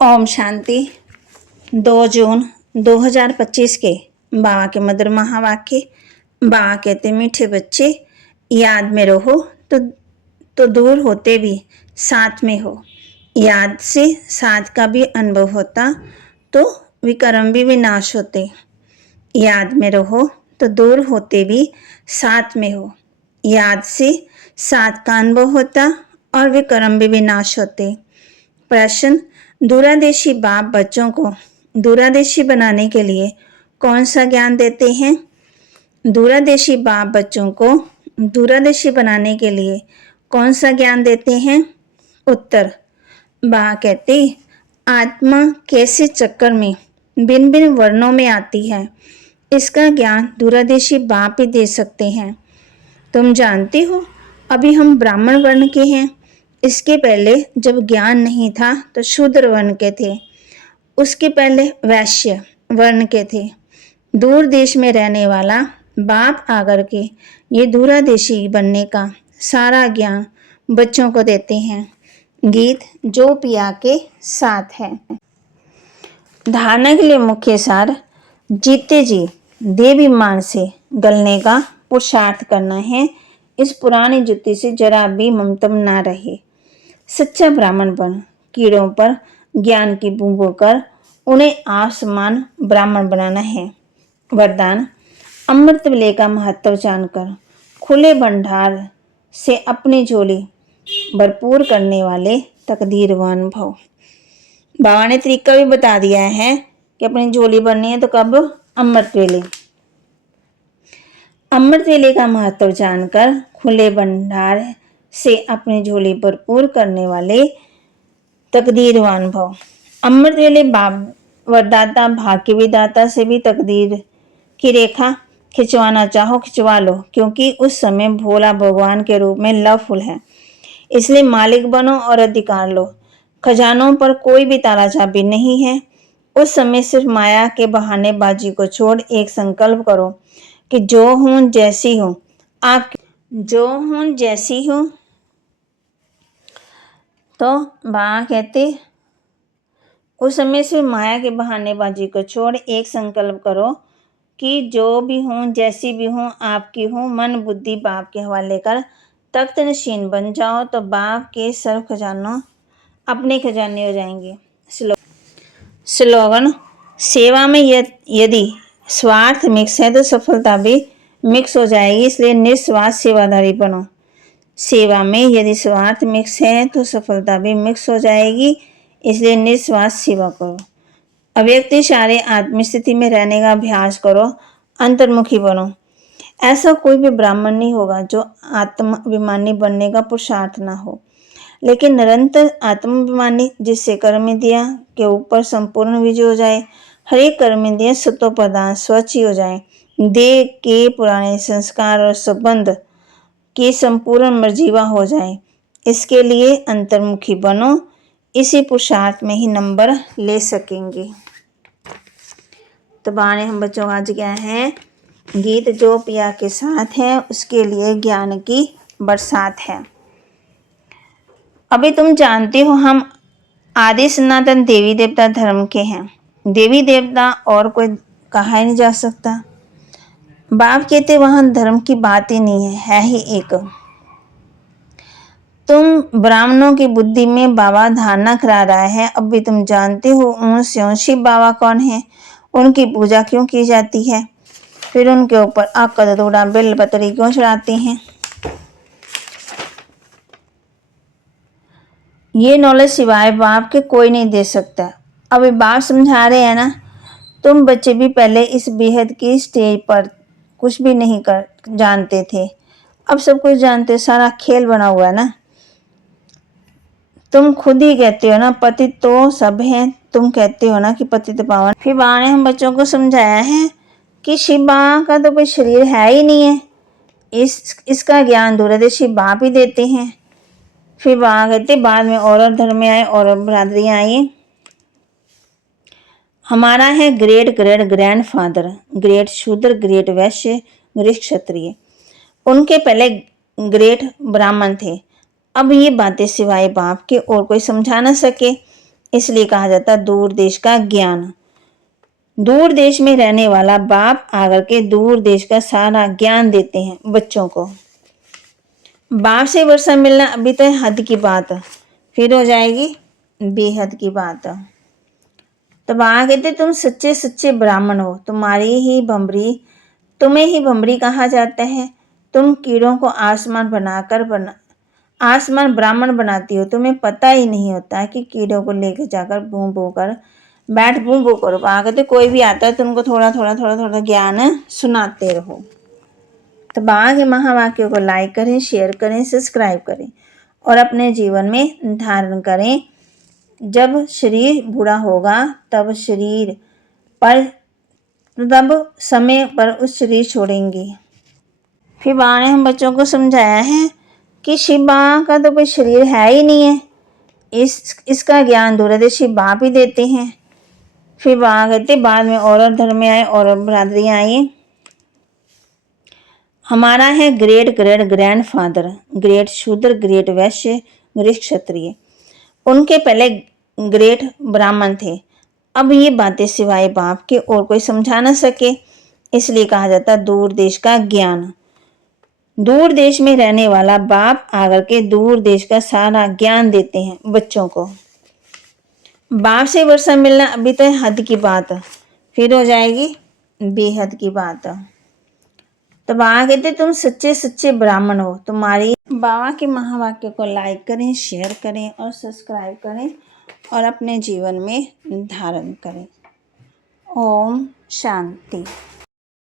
ओम शांति। 2 जून 2025 के बाबा के मधुर महावाक्य। बाबा कहते, मीठे बच्चे, याद में रहो तो दूर होते भी साथ में हो। याद से साथ का भी अनुभव होता तो विकर्म भी विनाश होते। याद में रहो तो दूर होते भी साथ में हो। याद से साथ का अनुभव होता और विकर्म भी विनाश होते। प्रश्न, दूरादेशी बाप बच्चों को दूरादेशी बनाने के लिए कौन सा ज्ञान देते हैं? दूरादेशी बाप बच्चों को दूरादेशी बनाने के लिए कौन सा ज्ञान देते हैं? उत्तर, बाबा कहते, आत्मा कैसे चक्कर में भिन्न भिन्न वर्णों में आती है, इसका ज्ञान दूरादेशी बाप ही दे सकते हैं। तुम जानते हो, अभी हम ब्राह्मण वर्ण के हैं। इसके पहले जब ज्ञान नहीं था तो शूद्र वर्ण के थे। उसके पहले वैश्य वर्ण के थे। दूर देश में रहने वाला बाप आकर के ये दूरादेशी बनने का सारा ज्ञान बच्चों को देते हैं। गीत जो पिया के साथ है। धारणा के लिए मुख्य सार, जीते जी देवाभिमान से गलने का पुरुषार्थ करना है। इस पुरानी जुत्ती से जरा भी ममतम ना रहे। सच्चा ब्राह्मण बन कीड़ों पर ज्ञान की बूंदों कर उन्हें आसमान ब्राह्मण बनाना है। वरदान, अमृत वेले का महत्व जानकर खुले भंडार से अपनी झोली भरपूर करने वाले तकदीरवान भव। बाबा ने तरीका भी बता दिया है कि अपनी झोली भरनी है तो कब? अमृत वेले। अमृत वेले का महत्व जानकर खुले भंडार से अपनी झोली भरपूर करने वाले तकदीरवान भव। अमृत वेले बाप वरदाता भाग्य विदाता से भी तकदीर की रेखा खिंचवाना चाहो खिंचवा लो, क्योंकि उस समय भोला भगवान के रूप में लवफुल है। इसलिए मालिक बनो और अधिकार लो। खजानों पर कोई भी ताला चाबी नहीं है। उस समय सिर्फ माया के बहानेबाजी को छोड़ एक संकल्प करो कि जो हूं जैसी हूं, आप जो हूं जैसी हूं। तो बाबा कहते, उस समय सिर्फ माया के बहानेबाजी को छोड़ एक संकल्प करो कि जो भी हूं जैसी भी हूं आपकी हूं। मन बुद्धि बाप के हवाले कर तख्त नशीन बन जाओ तो बाप के सर्व खजानों अपने खजाने हो जाएंगे। स्लोगन, सेवा में यदि स्वार्थ मिक्स है तो सफलता भी मिक्स हो जाएगी, इसलिए निस्वार्थ सेवादारी बनो। सेवा में यदि स्वार्थ मिक्स है तो सफलता भी मिक्स हो जाएगी, इसलिए निस्वार्थ सेवा करो। अव्यक्त इशारे आत्म स्थिति में रहने का अभ्यास करो, अंतर्मुखी बनो। ऐसा कोई भी ब्राह्मण नहीं होगा जो आत्माभिमानी बनने का पुरुषार्थ ना हो, लेकिन निरंतर आत्माभिमानी जिससे कर्म इंद्रियां के ऊपर संपूर्ण विजय हो जाए। हर एक कर्म इंद्रियां सत्व प्रधान स्वच्छ हो जाए। देह के पुराने संस्कार और संबंध की संपूर्ण मर्जीवा हो जाए। इसके लिए अंतर्मुखी बनो। इसी पुरुषार्थ में ही नंबर ले सकेंगे। तो बाने हम बच्चों का आज क्या है? गीत जो पिया के साथ है उसके लिए ज्ञान की बरसात है। अभी तुम जानते हो हम आदि सनातन देवी देवता धर्म के हैं। देवी देवता और कोई कहा ही नहीं जा सकता। बाप कहते वहां धर्म की बात ही नहीं है, है ही एक। तुम ब्राह्मणों की बुद्धि में बाबा धारणा करा रहा है। अब भी तुम जानते हो उन शिव बाबा कौन है, उनकी पूजा क्यों की जाती है, फिर उनके ऊपर अक्कद दूड़ा बेल पतरी क्यों चढ़ाते हैं। ये नॉलेज सिवाय बाप के कोई नहीं दे सकता। अभी बाप समझा रहे हैं ना। तुम बच्चे भी पहले इस बेहद की स्टेज पर कुछ भी नहीं कर जानते थे, अब सब कुछ जानते। सारा खेल बना हुआ है ना। तुम खुद ही कहते हो ना पति तो सब हैं, तुम कहते हो ना कि पति तो पावन। फिर बाबा ने हम बच्चों को समझाया है कि शिव बाबा का तो कोई शरीर है ही नहीं है। इसका ज्ञान दूरदेशी बाप ही देते हैं। फिर बाबा कहते बाद में और धर्म में आए और बरादरियां आई। हमारा है great great grand father, great शूद्र, ग्रेट वैश्य, ग्रेट क्षत्रिय। उनके पहले ग्रेट ब्राह्मण थे। अब ये बातें सिवाय बाप के और कोई समझा ना सके। इसलिए कहा जाता है दूर देश का ज्ञान। दूर देश में रहने वाला बाप आकर के दूर देश का सारा ज्ञान देते हैं बच्चों को। बाप से वर्षा मिलना अभी तो हद की बात, फिर हो जाएगी बेहद की बात। तो वहां कहते तुम सच्चे सच्चे ब्राह्मण हो, तुम्हें ही भंबरी कहा जाता है। तुम कीड़ों को आसमान ब्राह्मण बनाती हो, तुम्हें पता ही नहीं होता कि कीड़ों को लेके जाकर बूं बूं करो। वहां कहते कोई भी आता है तो उनको थोड़ा थोड़ा ज्ञान सुनाते रहो। तो वहां के महावाक्यों को लाइक करें, शेयर करें, सब्सक्राइब करें और अपने जीवन में धारण करें। जब शरीर बूढ़ा होगा तब समय पर उस शरीर छोड़ेंगे। फिर बाबा ने हम बच्चों को समझाया है कि शिव बाबा का तो कोई शरीर है ही नहीं है, इसका ज्ञान दूर शिव बाप ही देते हैं। फिर बाबा कहते बाद में और धर्म में आए और बरादरियां आई। हमारा है ग्रेट ग्रैंड फादर, ग्रेट शूद्र, ग्रेट वैश्य, ग्रेट क्षत्रिय, उनके पहले ग्रेट ब्राह्मण थे। अब ये बातें सिवाय बाप के और कोई समझा ना सके, इसलिए कहा जाता दूर देश का ज्ञान। दूर देश में रहने वाला बाप आकर के दूर देश का सारा ज्ञान देते हैं बच्चों को। बाप से वर्षा मिलना अभी तो हद की बात, फिर हो जाएगी बेहद की बात। तो बाबा कहते तुम सच्चे सच्चे ब्राह्मण हो, बाबा के महावाक्य को लाइक करें, शेयर करें और सब्सक्राइब करें और अपने जीवन में धारण करें। ओम शांति।